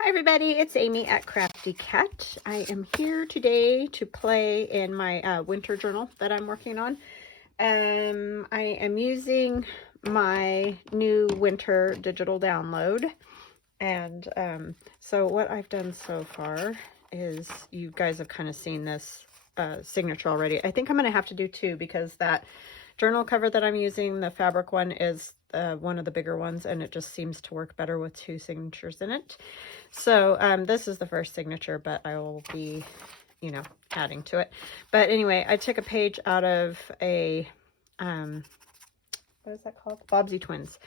Hi everybody, it's Amy at Crafty Cat. I am here today to play in my winter journal that I'm working on. I am using my new winter digital download. And so what I've done so far is, you guys have kind of seen this signature already. I think I'm going to have to do two because that journal cover that I'm using, the fabric one, is one of the bigger ones, and it just seems to work better with two signatures in it. So this is the first signature, but I will be, adding to it. But anyway, I took a page out of a, what is that called? Bobsy Twins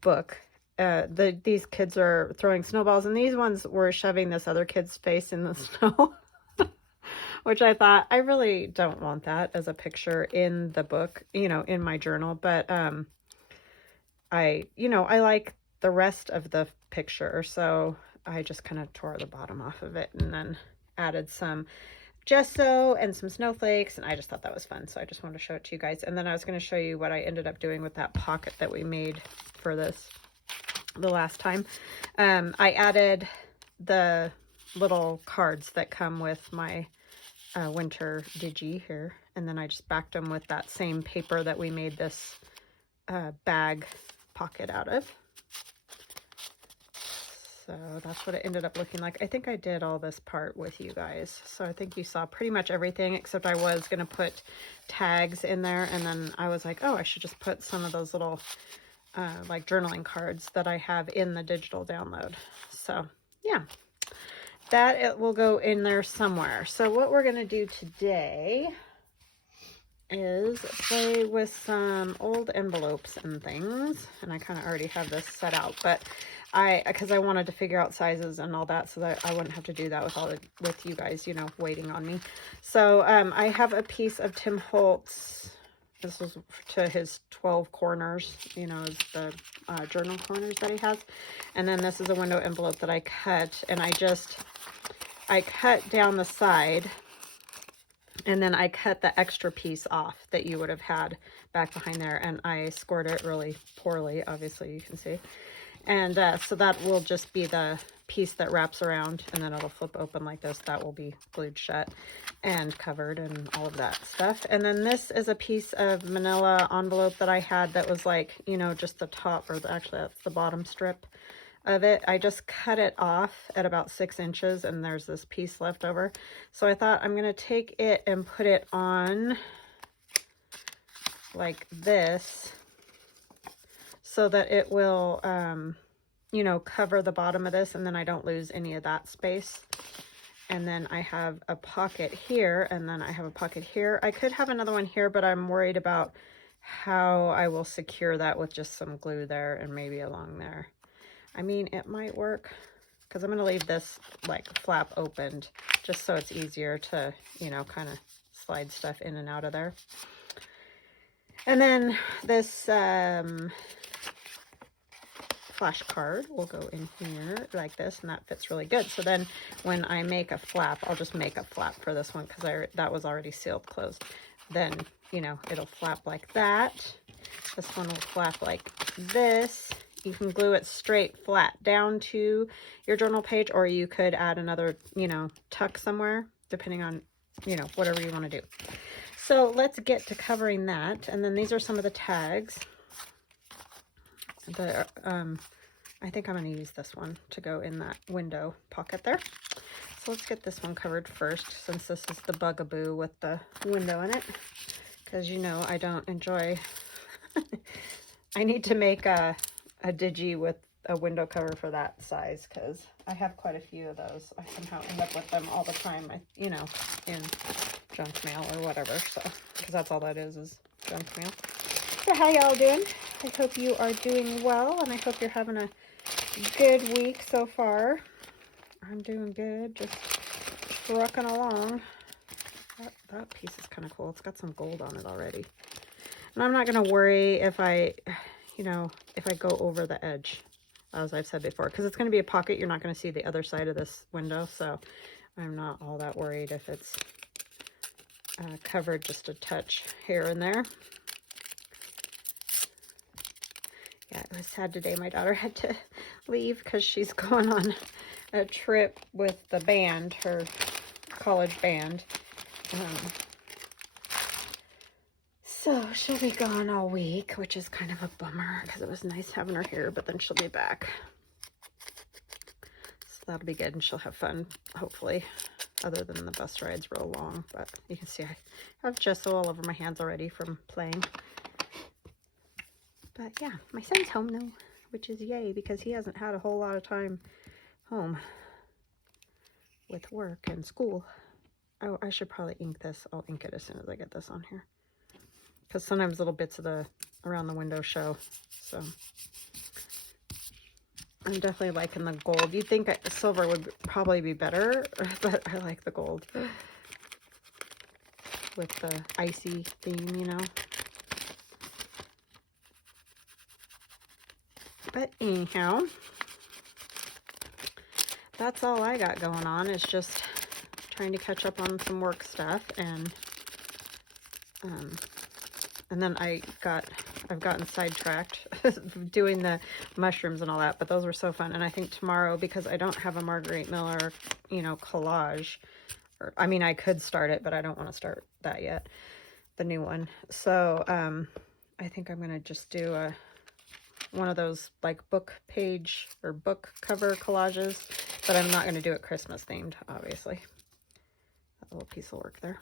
book. These kids are throwing snowballs, and these ones were shoving this other kid's face in the snow. Which I thought, I really don't want that as a picture in the book, in my journal. But I like the rest of the picture, so I just kind of tore the bottom off of it and then added some gesso and some snowflakes, and I just thought that was fun, so I just wanted to show it to you guys. And then I was going to show you what I ended up doing with that pocket that we made for this the last time. I added the little cards that come with my winter digi here, and then I just backed them with that same paper that we made this bag pocket out of. So that's what it ended up looking like. I think I did all this part with you guys, so I think you saw pretty much everything, except I was going to put tags in there, and then I was like, oh, I should just put some of those little like journaling cards that I have in the digital download. So yeah, that it will go in there somewhere. So what we're going to do today is play with some old envelopes and things, and I kind of already have this set out, but because I wanted to figure out sizes and all that, so that I wouldn't have to do that with you guys, waiting on me. So I have a piece of Tim Holtz. This was to his 12 corners, is the journal corners that he has. And then this is a window envelope that I cut, and I cut down the side, and then I cut the extra piece off that you would have had back behind there, and I scored it really poorly, obviously you can see. And so that will just be the piece that wraps around, and then it'll flip open like this. That will be glued shut and covered and all of that stuff. And then this is a piece of manila envelope that I had that was like, just the top, or actually that's the bottom strip of it. I just cut it off at about 6 inches, and there's this piece left over. So I thought I'm going to take it and put it on like this, so that it will, cover the bottom of this, and then I don't lose any of that space. And then I have a pocket here, and then I have a pocket here. I could have another one here, but I'm worried about how I will secure that with just some glue there and maybe along there. I mean, it might work, because I'm going to leave this like flap opened just so it's easier to, kind of slide stuff in and out of there. And then this flash card will go in here like this, and that fits really good. So then when I make a flap, I'll just make a flap for this one, because that was already sealed closed. Then, it'll flap like that. This one will flap like this. You can glue it straight flat down to your journal page, or you could add another, tuck somewhere, depending on, whatever you want to do. So let's get to covering that. And then these are some of the tags. I think I'm going to use this one to go in that window pocket there. So let's get this one covered first, since this is the bugaboo with the window in it. Because I don't enjoy... I need to make a digi with a window cover for that size, because I have quite a few of those. I somehow end up with them all the time, in junk mail or whatever. So, because that's all that is junk mail. So how y'all doing? I hope you are doing well, and I hope you're having a good week so far. I'm doing good, just trucking along. That piece is kind of cool. It's got some gold on it already. And I'm not going to worry if I go over the edge, as I've said before, because it's going to be a pocket. You're not going to see the other side of this window, so I'm not all that worried if it's covered just a touch here and there. Yeah, it was sad today. My daughter had to leave because she's going on a trip with the band, her college band. So she'll be gone all week, which is kind of a bummer because it was nice having her here, but then she'll be back. So that'll be good, and she'll have fun, hopefully, other than the bus ride's real long. But you can see I have gesso all over my hands already from playing. But yeah, my son's home though, which is yay, because he hasn't had a whole lot of time home with work and school. Oh, I should probably ink this. I'll ink it as soon as I get this on here, because sometimes little bits of the around the window show. So I'm definitely liking the gold. You'd think silver would probably be better, but I like the gold with the icy theme, you know. But anyhow, that's all I got going on, is just trying to catch up on some work stuff, and then I've gotten sidetracked doing the mushrooms and all that, but those were so fun. And I think tomorrow, because I don't have a Marguerite Miller, you know, collage, or I mean, I could start it, but I don't want to start that yet, the new one. So I think I'm gonna just do one of those like book page or book cover collages, but I'm not gonna do it Christmas themed, obviously. That little piece of work there,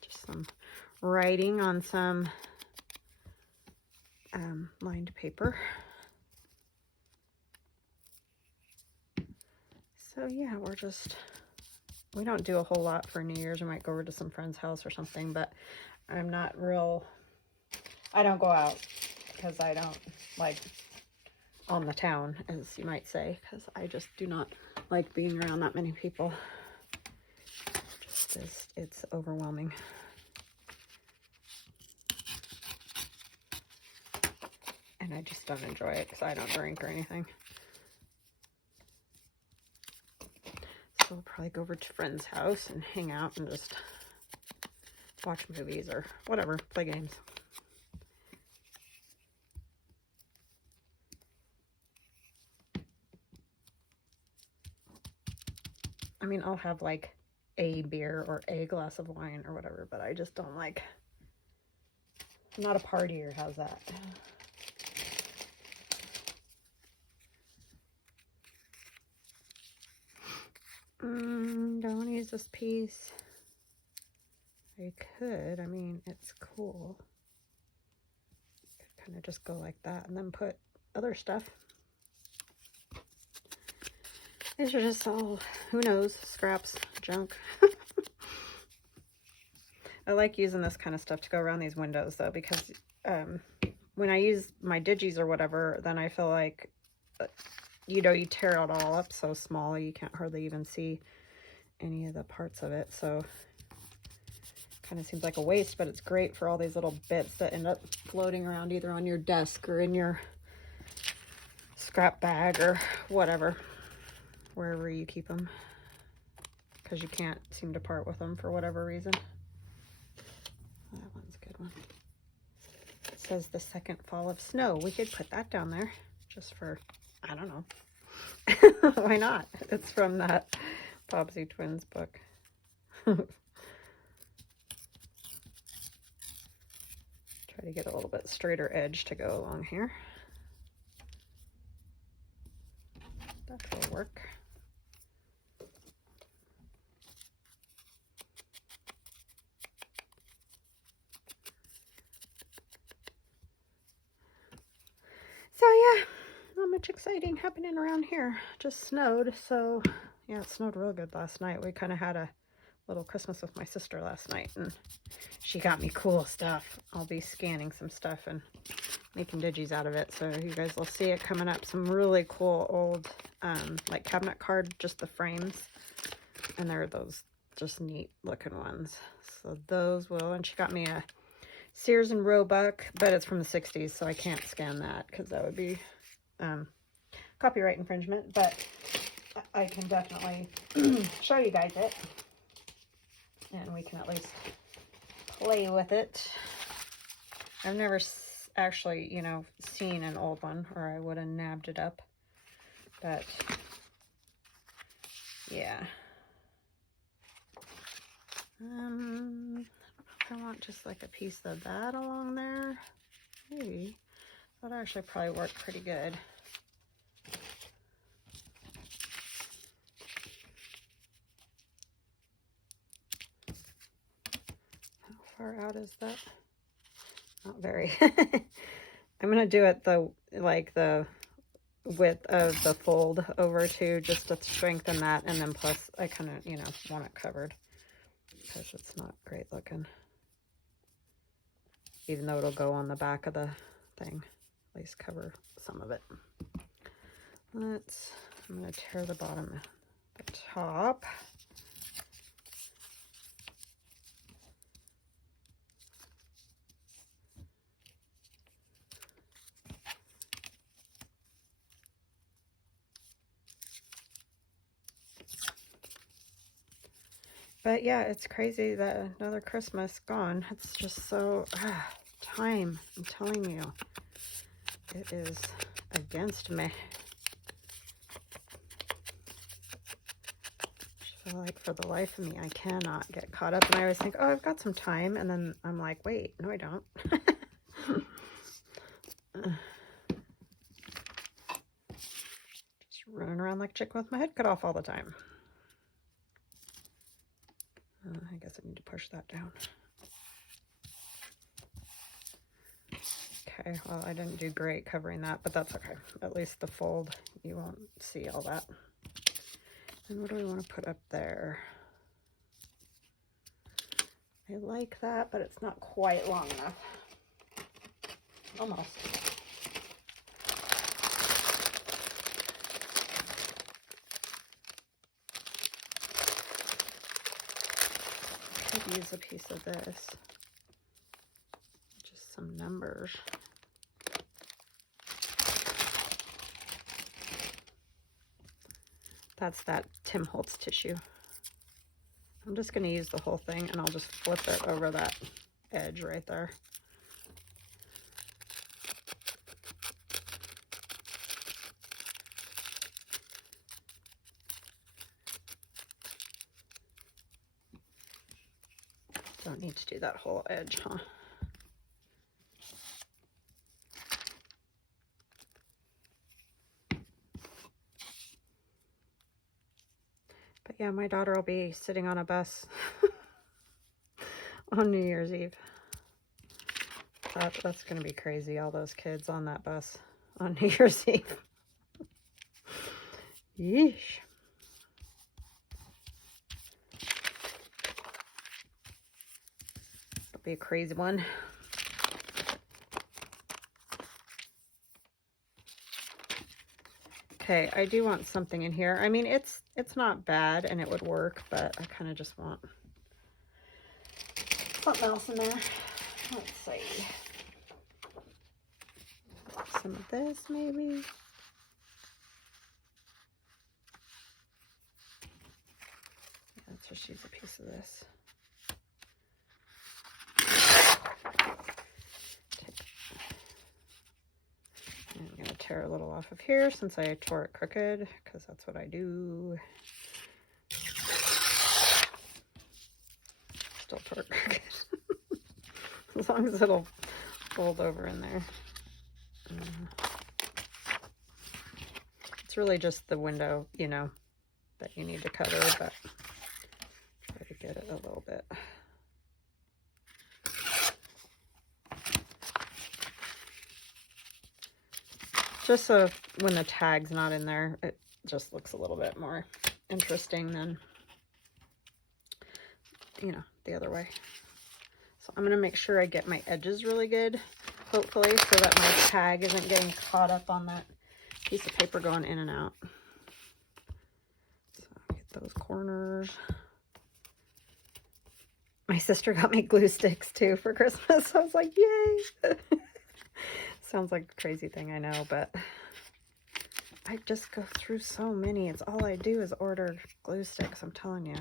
just some writing on some lined paper. So yeah, we don't do a whole lot for New Year's. We might go over to some friend's house or something, but I don't go out because I don't like on the town, as you might say, because I just do not like being around that many people. It's overwhelming. And I just don't enjoy it because I don't drink or anything. So we'll probably go over to a friend's house and hang out and just watch movies or whatever, play games. I mean, I'll have like a beer or a glass of wine or whatever, but I just don't like, I'm not a partier. How's that? Don't want to use this piece. I could. I mean, it's cool. Could kind of just go like that and then put other stuff. These are just all, who knows, scraps, junk. I like using this kind of stuff to go around these windows though, because when I use my digis or whatever, then I feel like, you know, you tear it all up so small you can't hardly even see any of the parts of it. So kind of seems like a waste, but it's great for all these little bits that end up floating around either on your desk or in your scrap bag or whatever, wherever you keep them, because you can't seem to part with them for whatever reason. That one's a good one. It says the second fall of snow. We could put that down there just for, I don't know. Why not? It's from that Bobbsey Twins book. Try to get a little bit straighter edge to go along here. That will work. So yeah, not much exciting happening around here. Just snowed, so yeah, it snowed real good last night. We kind of had a little Christmas with my sister last night, and she got me cool stuff. I'll be scanning some stuff and making digis out of it, so you guys will see it coming up. Some really cool old like cabinet card, just the frames, and they're those just neat looking ones. So those will, and she got me a Sears and Roebuck, but it's from the 60s, so I can't scan that because that would be copyright infringement, but I can definitely show you guys it, and we can at least play with it. I've never actually, you know, seen an old one, or I would have nabbed it up. But yeah. I want just like a piece of that along there. Maybe. That actually probably work pretty good. How far out is that? Not very. I'm gonna do it the width of the fold over too, just to strengthen that, and then plus I kind of, you know, want it covered because it's not great looking. Even though it'll go on the back of the thing, at least cover some of it. I'm gonna tear the bottom, the top. But yeah, it's crazy that another Christmas gone. It's just so, time, I'm telling you. It is against me. I feel like for the life of me, I cannot get caught up. And I always think, oh, I've got some time. And then I'm like, wait, no, I don't. Just running around like a chicken with my head cut off all the time. I guess I need to push that down. Okay, well, I didn't do great covering that, but that's okay. At least the fold, you won't see all that. And what do we want to put up there? I like that, but it's not quite long enough. Almost. I could use a piece of this. Just some numbers. That's that Tim Holtz tissue. I'm just going to use the whole thing, and I'll just flip it over that edge right there. Don't need to do that whole edge, huh? But yeah, my daughter will be sitting on a bus on New Year's Eve. That's going to be crazy, all those kids on that bus on New Year's Eve. Yeesh. It'll be a crazy one. Okay, I do want something in here. I mean, it's not bad and it would work, but I kind of just want something else in there. Let's see. Some of this, maybe. Yeah, let's just use a piece of this. And I'm going to tear a little off of here since I tore it crooked, because that's what I do. Still tore it crooked. As long as it'll fold over in there. It's really just the window, you know, that you need to cover, but try to get it a little bit. Just so when the tag's not in there, it just looks a little bit more interesting than, you know, the other way. So I'm going to make sure I get my edges really good, hopefully, so that my tag isn't getting caught up on that piece of paper going in and out. So get those corners. My sister got me glue sticks too for Christmas. I was like, yay! Sounds like a crazy thing, I know, but I just go through so many. It's all I do is order glue sticks, I'm telling you.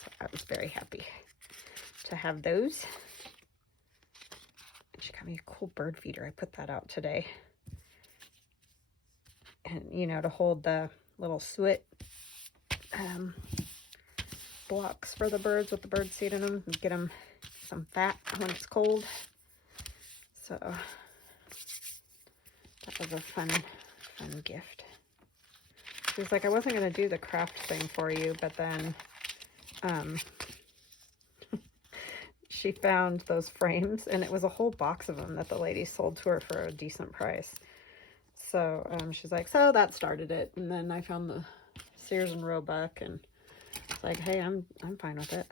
So I was very happy to have those. she got me a cool bird feeder. I put that out today. And, you know, to hold the little suet blocks for the birds with the bird seed in them. Get them some fat when it's cold. So that was a fun gift. She was like, I wasn't going to do the craft thing for you, but then she found those frames, and it was a whole box of them that the lady sold to her for a decent price. So she's like, so that started it. And then I found the Sears and Roebuck, and it's like, hey, I'm fine with it.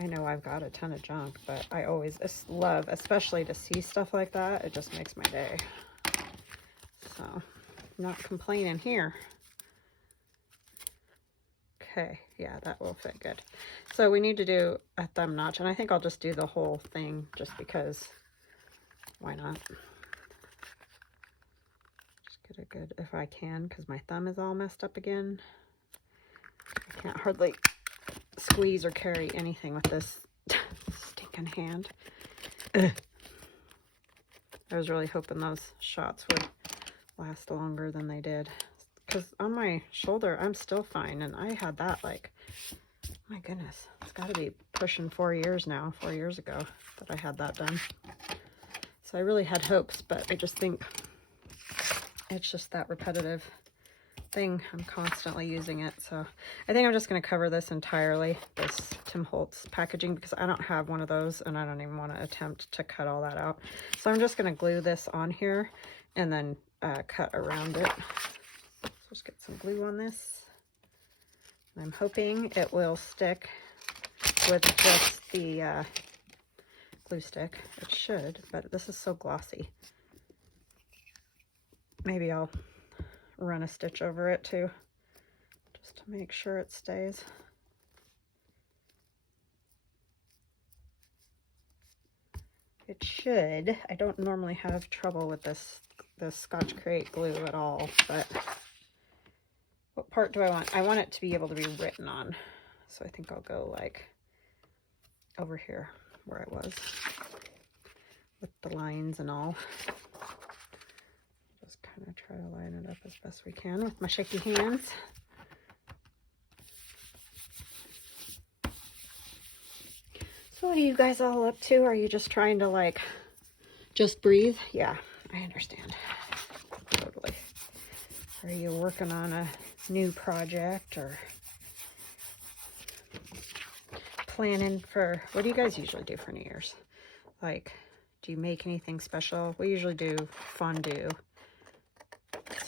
I know I've got a ton of junk, but I always love, especially to see stuff like that. It just makes my day. So, not complaining here. Okay, yeah, that will fit good. So we need to do a thumb notch, and I think I'll just do the whole thing just because, why not? Just get a good, if I can, because my thumb is all messed up again. I can't hardly squeeze or carry anything with this stinking hand. Ugh. I was really hoping those shots would last longer than they did. Because on my shoulder, I'm still fine. And I had that like, my goodness, it's got to be pushing 4 years now, 4 years ago that I had that done. So I really had hopes, but I just think it's just that repetitive thing. I'm constantly using it. So I think I'm just going to cover this entirely, this Tim Holtz packaging, because I don't have one of those and I don't even want to attempt to cut all that out. So I'm just going to glue this on here and then cut around it. So let's get some glue on this. I'm hoping it will stick with just the glue stick. It should, but this is so glossy. Maybe I'll run a stitch over it too, just to make sure it stays. It should. I don't normally have trouble with this Scotch Crate glue at all, but what part do I want? I want it to be able to be written on. So I think I'll go like over here where I was with the lines and all. Just kind of try to line it up as best we can with my shaky hands. So what are you guys all up to? Are you just trying to like just breathe? Yeah, I understand. Totally. Are you working on a new project or planning for, what do you guys usually do for New Year's? Like, do you make anything special? We usually do fondue.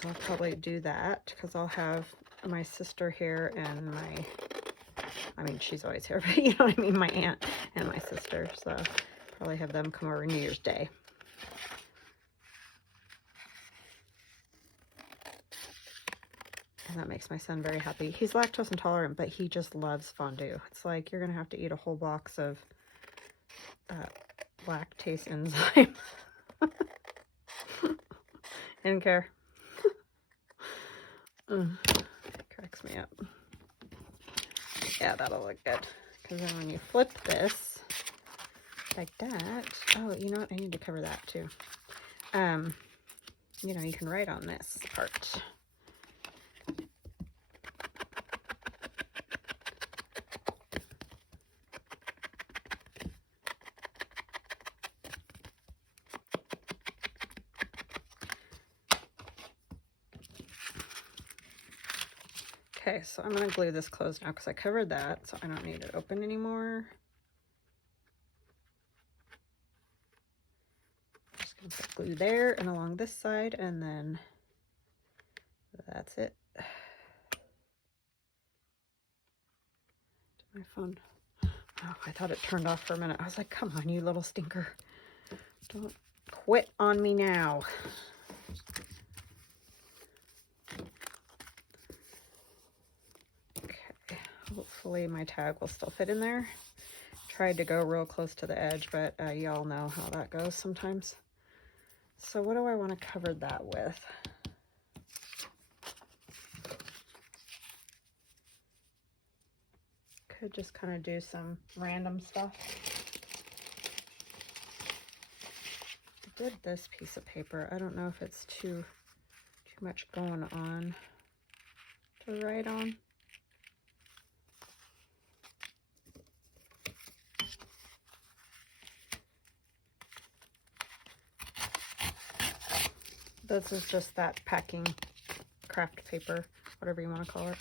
So I'll probably do that because I'll have my sister here and I mean, she's always here, but you know what I mean, my aunt and my sister. So probably have them come over New Year's Day. And that makes my son very happy. He's lactose intolerant, but he just loves fondue. It's like you're going to have to eat a whole box of lactase enzyme. Didn't care. Cracks me up. Yeah, that'll look good. Because then when you flip this like that, oh, you know what? I need to cover that too. You know, you can write on this part. Okay, so I'm going to glue this closed now because I covered that, so I don't need it open anymore. Just going to put glue there and along this side, and then that's it. My phone. Oh, I thought it turned off for a minute. I was like, come on, you little stinker. Don't quit on me now. Hopefully my tag will still fit in there. Tried to go real close to the edge, but y'all know how that goes sometimes. So what do I want to cover that with? Could just kind of do some random stuff. did this piece of paper. I don't know if it's too much going on to write on. This is just that packing craft paper, whatever you want to call it.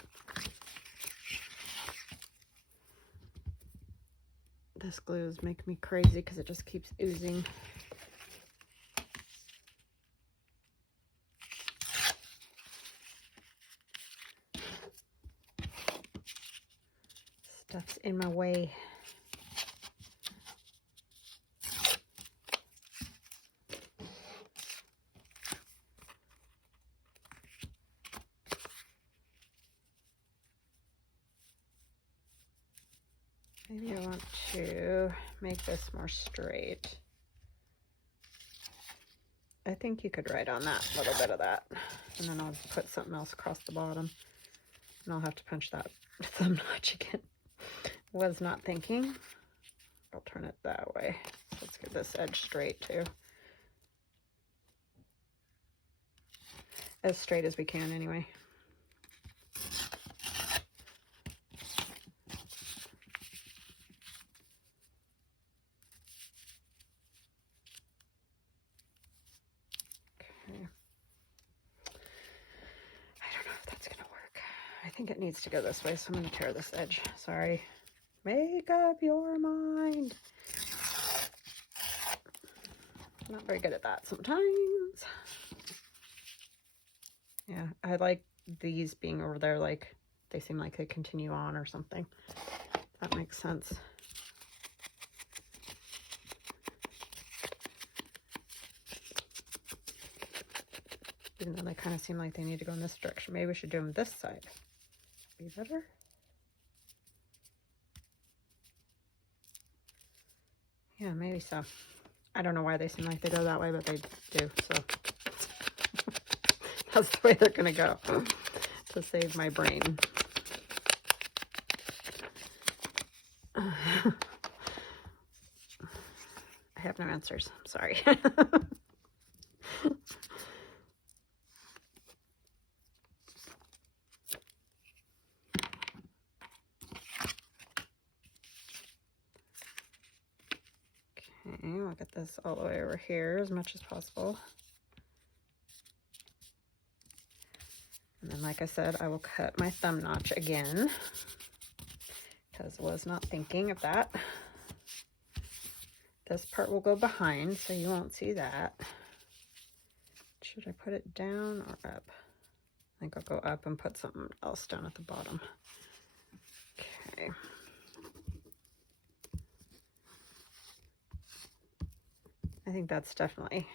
This glue is making me crazy because it just keeps oozing. Stuff's in my way. Maybe I want to make this more straight. I think you could write on that, a little bit of that. And then I'll put something else across the bottom. And I'll have to punch that thumb notch again. Was not thinking. I'll turn it that way. So let's get this edge straight too. As straight as we can anyway. I think it needs to go this way, so I'm going to tear this edge. Sorry. Make up your mind. I'm not very good at that sometimes. Yeah, I like these being over there, like they seem like they continue on or something. That makes sense. Even though they kind of seem like they need to go in this direction. Maybe we should do them this side. Be better. Yeah, maybe so. I don't know why they seem like they go that way, but they do, so that's the way they're gonna go to save my brain. I have no answers. I'm sorry. Okay, I'll get this all the way over here as much as possible. And then, like I said, I will cut my thumb notch again because I was not thinking of that. This part will go behind, so you won't see that. Should I put it down or up? I think I'll go up and put something else down at the bottom. Okay. I think that's definitely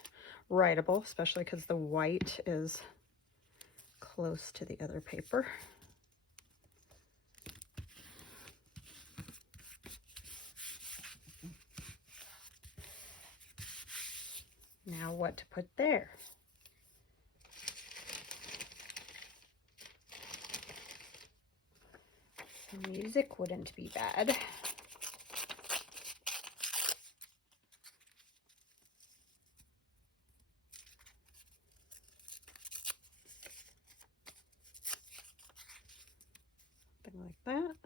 writable, especially because the white is close to the other paper. Now what to put there? The music wouldn't be bad. Something like that.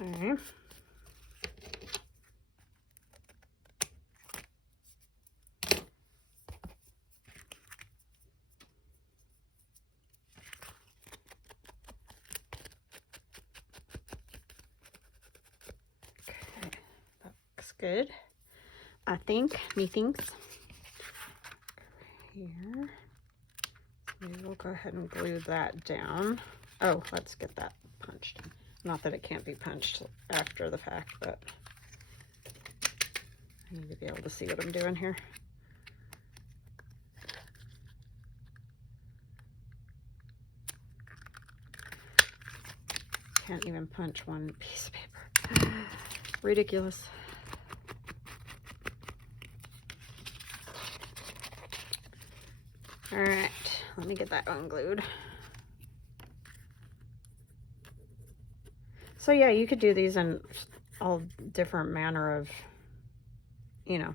Okay. That looks good. I think, methinks. Here. So maybe we'll go ahead and glue that down. Oh, let's get that punched. Not that it can't be punched after the fact, but I need to be able to see what I'm doing here. Can't even punch one piece of paper. Ridiculous. All right, let me get that unglued. So yeah, you could do these in all different manner of, you know,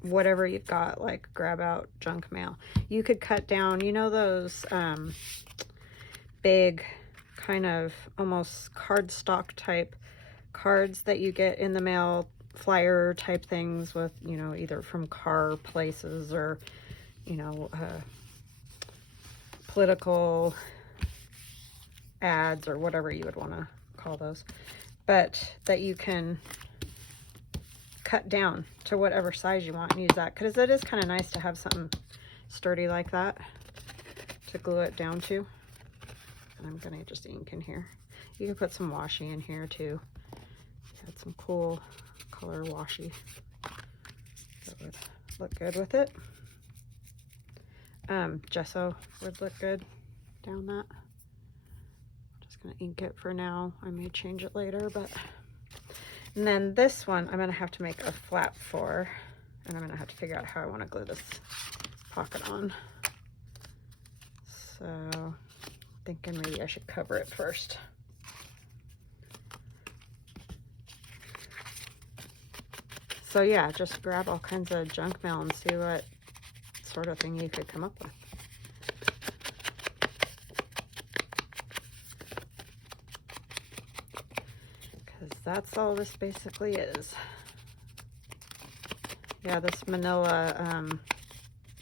whatever you've got, like grab out junk mail. You could cut down, you know, those big kind of almost cardstock type cards that you get in the mail, flyer type things with, you know, either from car places or, you know, political ads or whatever you would want to call those, but that you can cut down to whatever size you want and use that, because it is kind of nice to have something sturdy like that to glue it down to. And I'm gonna just ink in here. You can put some washi in here too. Add some cool color washi that would look good with it. Gesso would look good down that. Just gonna ink it for now. I may change it later, but. And then this one I'm gonna have to make a flap for, and I'm gonna have to figure out how I want to glue this pocket on. So thinking maybe I should cover it first. So yeah, just grab all kinds of junk mail and see what sort of thing you could come up with. Because that's all this basically is. Yeah, this manila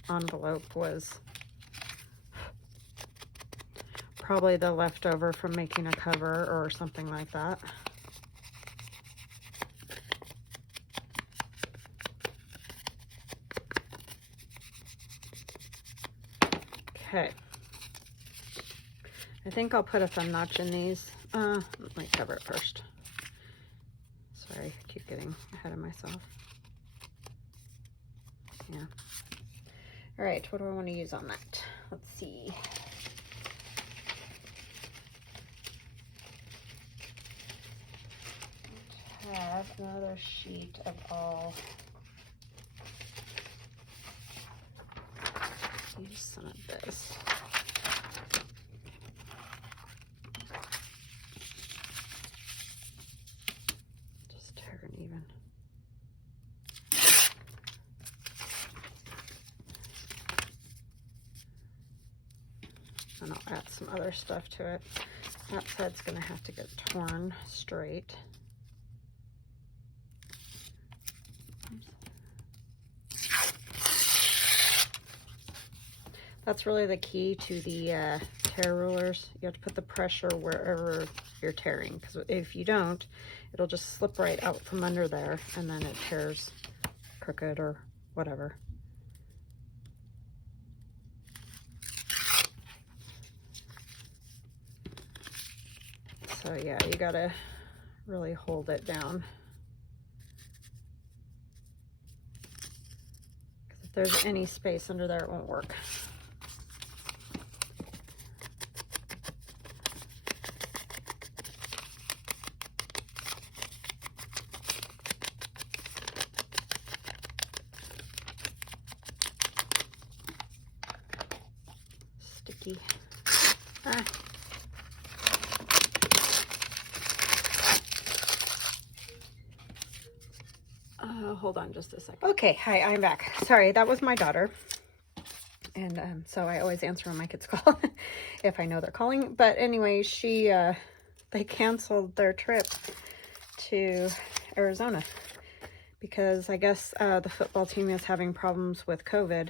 envelope was probably the leftover from making a cover or something like that. Okay, I think I'll put a thumb notch in these. Let me cover it first. Sorry, I keep getting ahead of myself. Yeah. All right, what do I want to use on that? Let's see. I have another sheet of all. Use some of this. Just tear it even. And I'll add some other stuff to it. That side's gonna have to get torn straight. That's really the key to the tear rulers. You have to put the pressure wherever you're tearing, because if you don't, it'll just slip right out from under there and then it tears crooked or whatever. So yeah, you gotta really hold it down. Because if there's any space under there, it won't work. Sticky. Ah. Hold on just a second. Okay, hi, I'm back. Sorry, that was my daughter. And so I always answer when my kids call if I know they're calling. But anyway, they canceled their trip to Arizona because I guess the football team is having problems with COVID,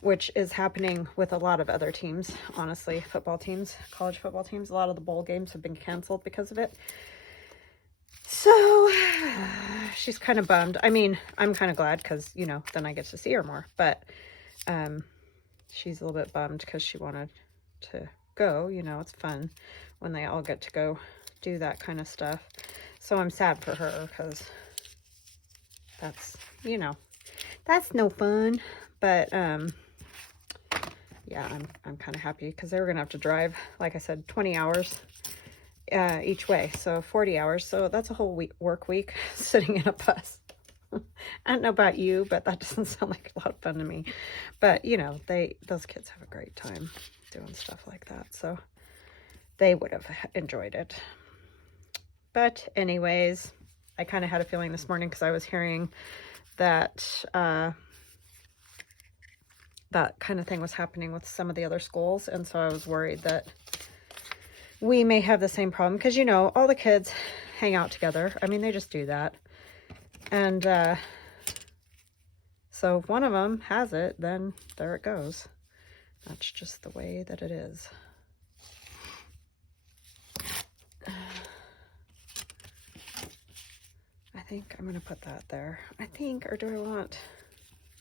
which is happening with a lot of other teams, honestly, football teams, college football teams. A lot of the bowl games have been canceled because of it. So she's kind of bummed. I mean, I'm kind of glad because, you know, then I get to see her more. But she's a little bit bummed because she wanted to go. You know, it's fun when they all get to go do that kind of stuff. So I'm sad for her because that's, you know, that's no fun. But yeah, I'm kind of happy because they were going to have to drive, like I said, 20 hours. each way, so 40 hours. So that's a whole work week sitting in a bus. I don't know about you, but that doesn't sound like a lot of fun to me. But you know, those kids have a great time doing stuff like that, so they would have enjoyed it. But anyways, I kind of had a feeling this morning because I was hearing that that kind of thing was happening with some of the other schools, and so I was worried that we may have the same problem, because you know, all the kids hang out together. I mean, they just do that. And so if one of them has it, then there it goes. That's just the way that it is. I think I'm going to put that there. I think, or do I want,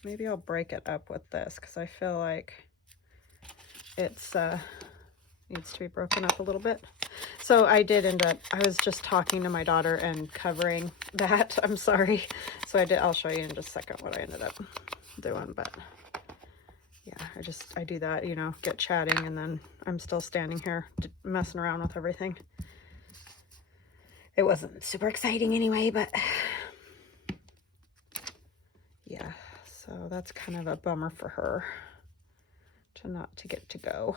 maybe I'll break it up with this, because I feel like it's needs to be broken up a little bit. So I did end up, I was just talking to my daughter and covering that. I'm sorry. So I'll show you in just a second what I ended up doing, but yeah, I do that, you know, get chatting, and then I'm still standing here messing around with everything. It wasn't super exciting anyway, but yeah, so that's kind of a bummer for her not to get to go.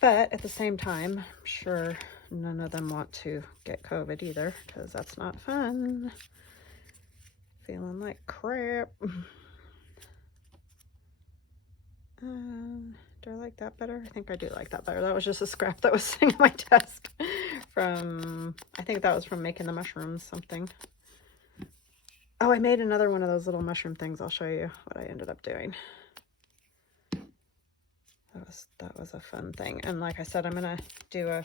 But at the same time, I'm sure none of them want to get COVID either, because that's not fun. Feeling like crap. Do I like that better? I think I do like that better. That was just a scrap that was sitting on my desk from, I think that was from making the mushrooms something. Oh, I made another one of those little mushroom things. I'll show you what I ended up doing. That was a fun thing. And like I said, I'm going to do a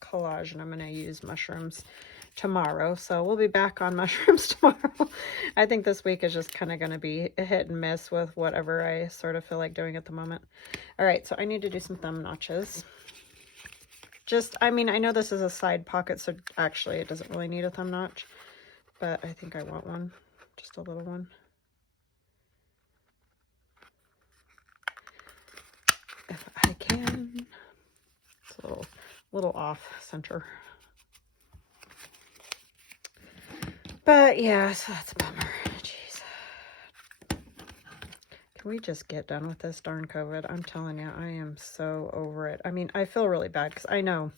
collage, and I'm going to use mushrooms tomorrow. So we'll be back on mushrooms tomorrow. I think this week is just kind of going to be a hit and miss with whatever I sort of feel like doing at the moment. All right, so I need to do some thumb notches. I mean, I know this is a side pocket, so actually it doesn't really need a thumb notch, but I think I want one, just a little one. If I can. It's a little off center. But yeah, so that's a bummer. Jeez. Can we just get done with this darn COVID? I'm telling you, I am so over it. I mean, I feel really bad because I know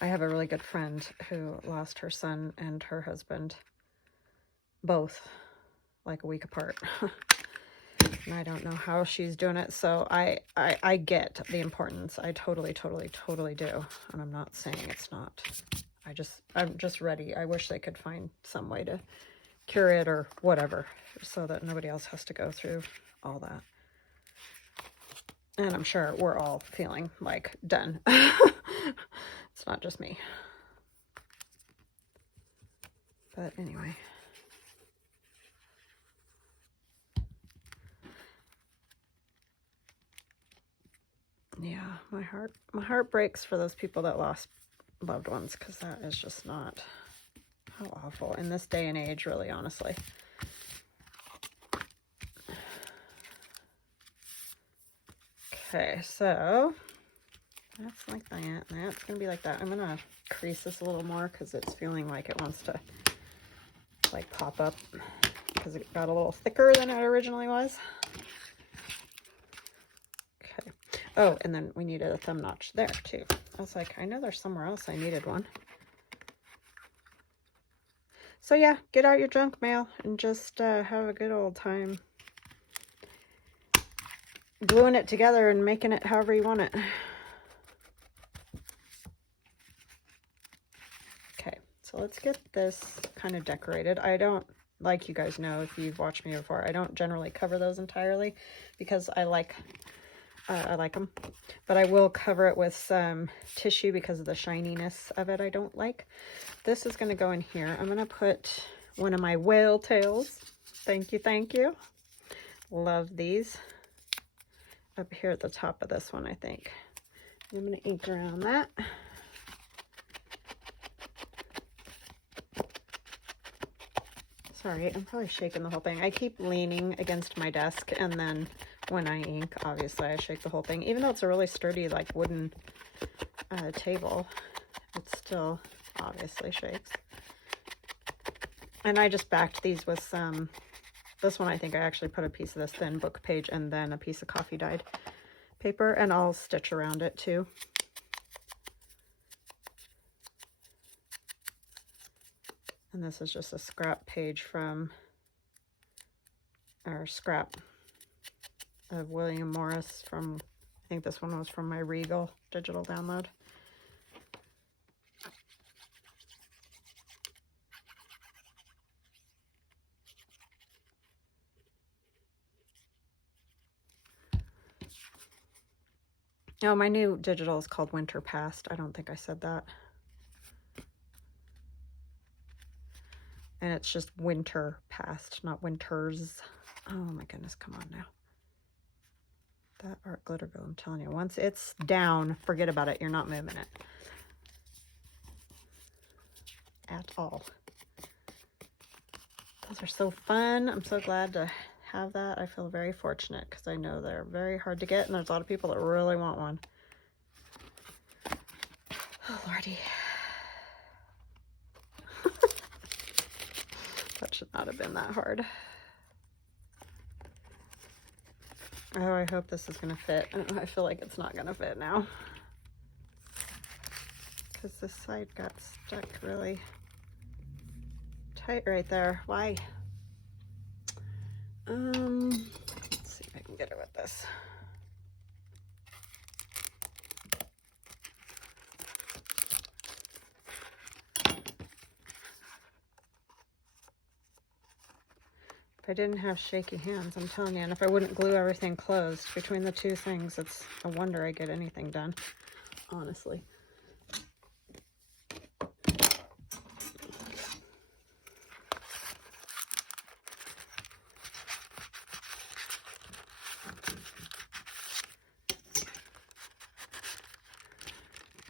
I have a really good friend who lost her son and her husband both like a week apart. And I don't know how she's doing it. So I get the importance. I totally do. And I'm not saying it's not. I'm just ready. I wish they could find some way to cure it or whatever, so that nobody else has to go through all that. And I'm sure we're all feeling like done. It's not just me. But anyway. Yeah, my heart breaks for those people that lost loved ones, because that is just not, how awful in this day and age, really, honestly. Okay, so that's like that. That's gonna be like that. I'm gonna crease this a little more because it's feeling like it wants to like pop up, because it got a little thicker than it originally was. Okay. Oh, and then we needed a thumb notch there too. I was like, I know there's somewhere else I needed one. So yeah, get out your junk mail and just have a good old time gluing it together and making it however you want it. Okay, so let's get this kind of decorated. I don't, like you guys know if you've watched me before, I don't generally cover those entirely because I like them, but I will cover it with some tissue because of the shininess of it I don't like. This is going to go in here. I'm going to put one of my whale tails. Thank you. Love these. Up here at the top of this one, I think. I'm going to ink around that. Sorry, I'm probably shaking the whole thing. I keep leaning against my desk and then when I ink. Obviously, I shake the whole thing. Even though it's a really sturdy, like, wooden table, it still obviously shakes. And I just backed these with some, this one I think I actually put a piece of this thin book page and then a piece of coffee dyed paper, and I'll stitch around it too. And this is just a scrap page from, or scrap of William Morris from, I think this one was from my Regal digital download. Oh, my new digital is called Winter Past. I don't think I said that. And it's just Winter Past, not Winters. Oh my goodness, come on now. That art glitter glue, I'm telling you, once it's down, forget about it. You're not moving it at all. Those are so fun. I'm so glad to have that. I feel very fortunate because I know they're very hard to get, and there's a lot of people that really want one. Oh, Lordy. That should not have been that hard. Oh, I hope this is going to fit. I feel like it's not going to fit now, because this side got stuck really tight right there. Why? Let's see if I can get it with this. If I didn't have shaky hands, I'm telling you, and if I wouldn't glue everything closed between the two things, it's a wonder I get anything done, honestly.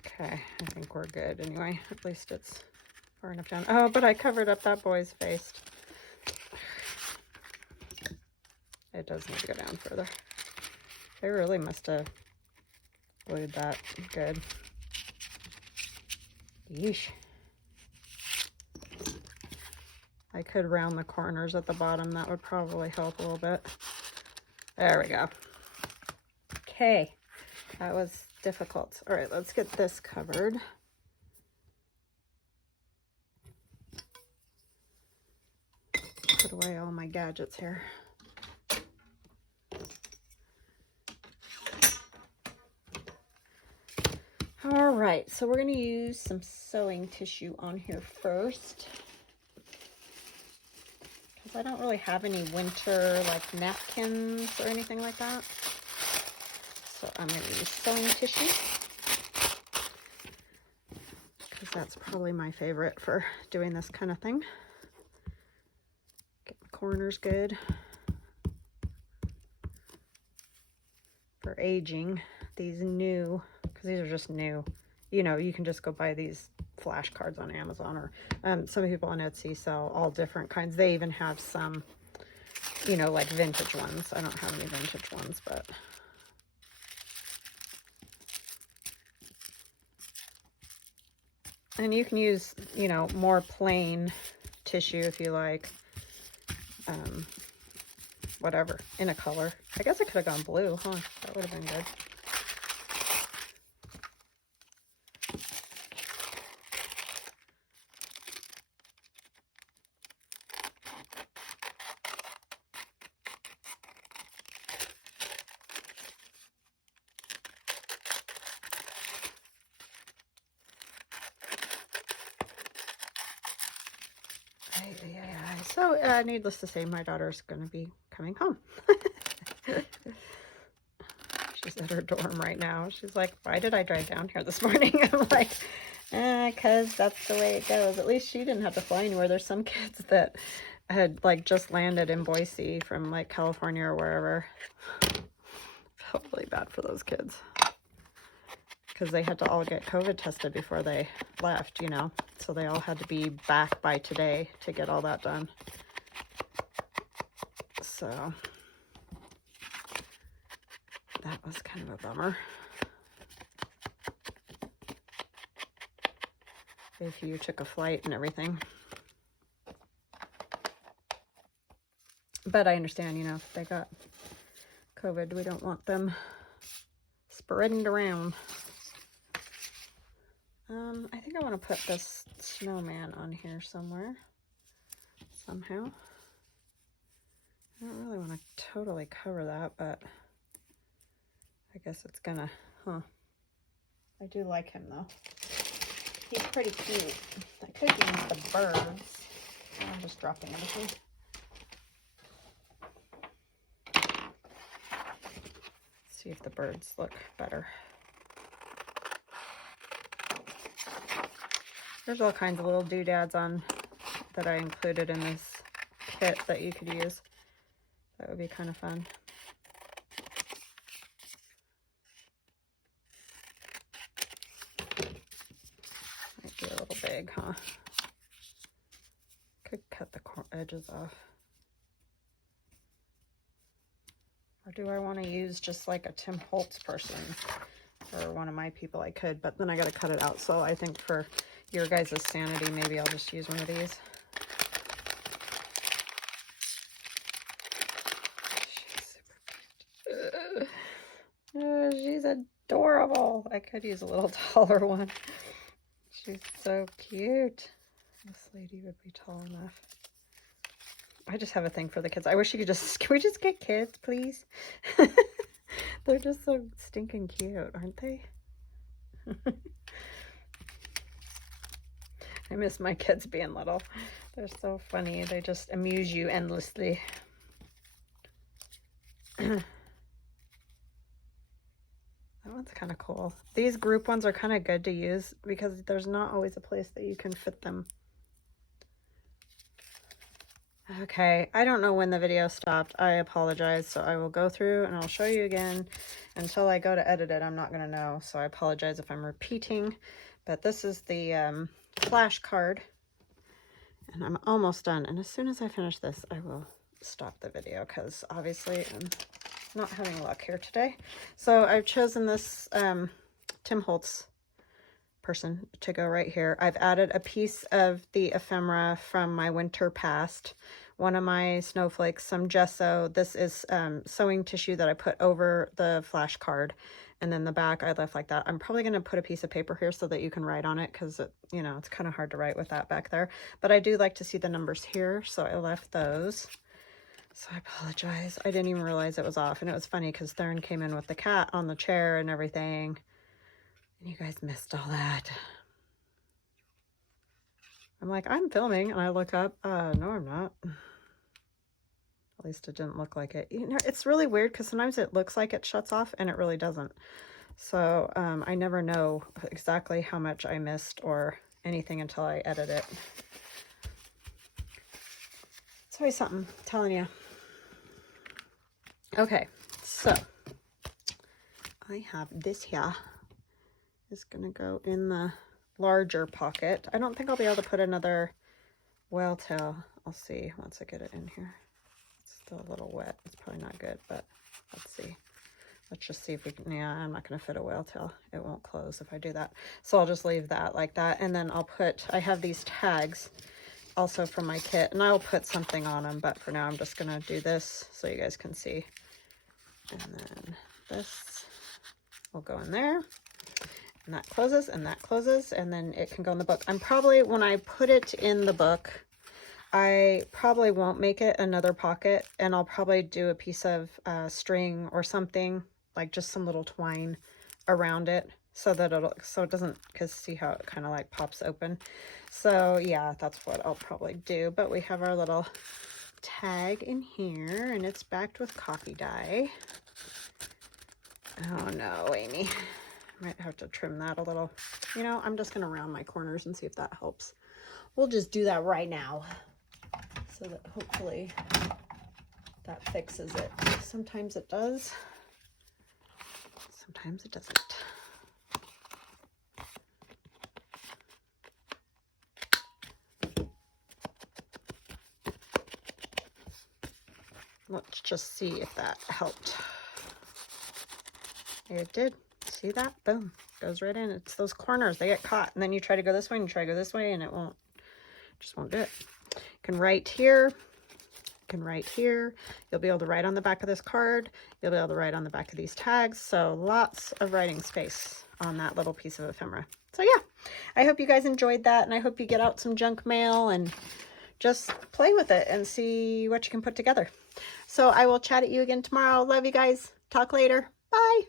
Okay, I think we're good anyway. At least it's far enough down. Oh, but I covered up that boy's face. It does need to go down further. They really must have glued that good. Yeesh. I could round the corners at the bottom. That would probably help a little bit. There we go. Okay. That was difficult. All right, let's get this covered. Put away all my gadgets here. All right, so we're going to use some sewing tissue on here first, because I don't really have any winter like napkins or anything like that. So I'm going to use sewing tissue, because that's probably my favorite for doing this kind of thing. Get the corners good. For aging, these new, because these are just new, you know, you can just go buy these flashcards on Amazon, or some people on Etsy sell all different kinds. They even have some, you know, like vintage ones. I don't have any vintage ones, but and you can use, you know, more plain tissue if you like, whatever, in a color. I guess I could have gone blue, huh? That would have been good. So, needless to say, my daughter's going to be coming home. She's at her dorm right now. She's like, why did I drive down here this morning? I'm like, because that's the way it goes. At least she didn't have to fly anywhere. There's some kids that had, like, just landed in Boise from, like, California or wherever. Felt really bad for those kids, because they had to all get COVID tested before they left, you know. So they all had to be back by today to get all that done. So that was kind of a bummer. If you took a flight and everything. But I understand, you know, if they got COVID, we don't want them spreading around. I think I want to put this snowman on here somewhere, somehow. I don't really want to totally cover that, but I guess it's gonna, I do like him though. He's pretty cute. I could use the birds. I'm just dropping everything. See if the birds look better. There's all kinds of little doodads on that I included in this kit that you could use. That would be kind of fun. Might be a little big, huh? Could cut the edges off. Or do I want to use just like a Tim Holtz person for one of my people? I could, but then I got to cut it out. So I think for your guys' sanity, maybe I'll just use one of these. She's super cute. She's adorable. I could use a little taller one. She's so cute. This lady would be tall enough. I just have a thing for the kids. I wish you could just, can we just get kids, please? They're just so stinking cute, aren't they? I miss my kids being little. They're so funny. They just amuse you endlessly. That one's kind of cool. These group ones are kind of good to use because there's not always a place that you can fit them. Okay, I don't know when the video stopped. I apologize. So I will go through and I'll show you again. Until I go to edit it, I'm not going to know. So I apologize if I'm repeating. But this is the flash card. And I'm almost done. And as soon as I finish this, I will stop the video because obviously I'm not having luck here today. So I've chosen this Tim Holtz person to go right here. I've added a piece of the ephemera from my winter past, one of my snowflakes, some gesso. This is sewing tissue that I put over the flash card, and then the back I left like that. I'm probably going to put a piece of paper here so that you can write on it because you know, it's kind of hard to write with that back there, but I do like to see the numbers here, so I left those. So I apologize. I didn't even realize it was off, and it was funny because Theron came in with the cat on the chair and everything. You guys missed all that. I'm like, I'm filming, and I look up. No, I'm not. At least it didn't look like it. You know, it's really weird because sometimes it looks like it shuts off, and it really doesn't. So I never know exactly how much I missed or anything until I edit it. It's always something, I'm telling you. Okay, so I have this here. Is going to go in the larger pocket. I don't think I'll be able to put another whale tail. I'll see once I get it in here. It's still a little wet. It's probably not good, but let's see. Let's just see if we can. Yeah, I'm not going to fit a whale tail. It won't close if I do that. So I'll just leave that like that. And then I'll put, I have these tags also from my kit, and I'll put something on them, but for now I'm just going to do this so you guys can see. And then this will go in there. And that closes, and then it can go in the book. I'm probably, when I put it in the book, I probably won't make it another pocket, and I'll probably do a piece of string or something, like just some little twine around it, so that it doesn't, because see how it kind of like pops open. So yeah, that's what I'll probably do. But we have our little tag in here, and it's backed with coffee dye. Oh no, Amy. Might have to trim that a little. You know, I'm just going to round my corners and see if that helps. We'll just do that right now so that hopefully that fixes it. Sometimes it does. Sometimes it doesn't. Let's just see if that helped. It did. See that? Boom. Goes right in. It's those corners. They get caught. And then you try to go this way and you try to go this way and it won't. Just won't do it. You can write here. You can write here. You'll be able to write on the back of this card. You'll be able to write on the back of these tags. So lots of writing space on that little piece of ephemera. So yeah, I hope you guys enjoyed that. And I hope you get out some junk mail and just play with it and see what you can put together. So I will chat at you again tomorrow. Love you guys. Talk later. Bye.